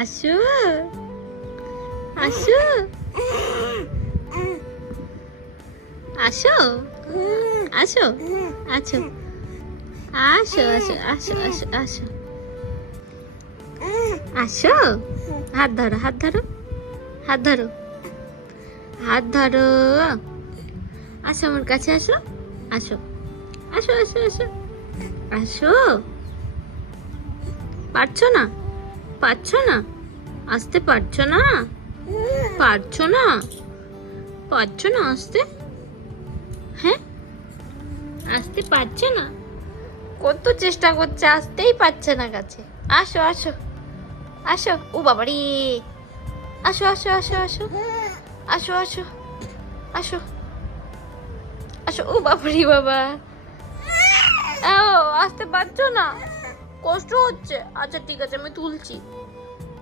আসো আসো আসো আসো আসো আসো আসো আসো আসো আসো আসো হাত ধরো হাত ধরো হাত ধরো হাত ধরো আসো আমার কাছে আসো আসো আসো আসো আসো আসো পারছো না পারছো না আসতে পারছো না পারছো না পারছো না আসতে হ্যাঁ আসতে পারছো না কত চেষ্টা করছে আসতেই পারছে না কাছে আসো আসো আসো ও বাবারি আসো আসো আসো আসো আসো আসো আসো আসো ও বাবারি বাবা ও আসতে পারছো না কষ্ট হচ্ছে আচ্ছা ঠিক আছে আমি তুলছি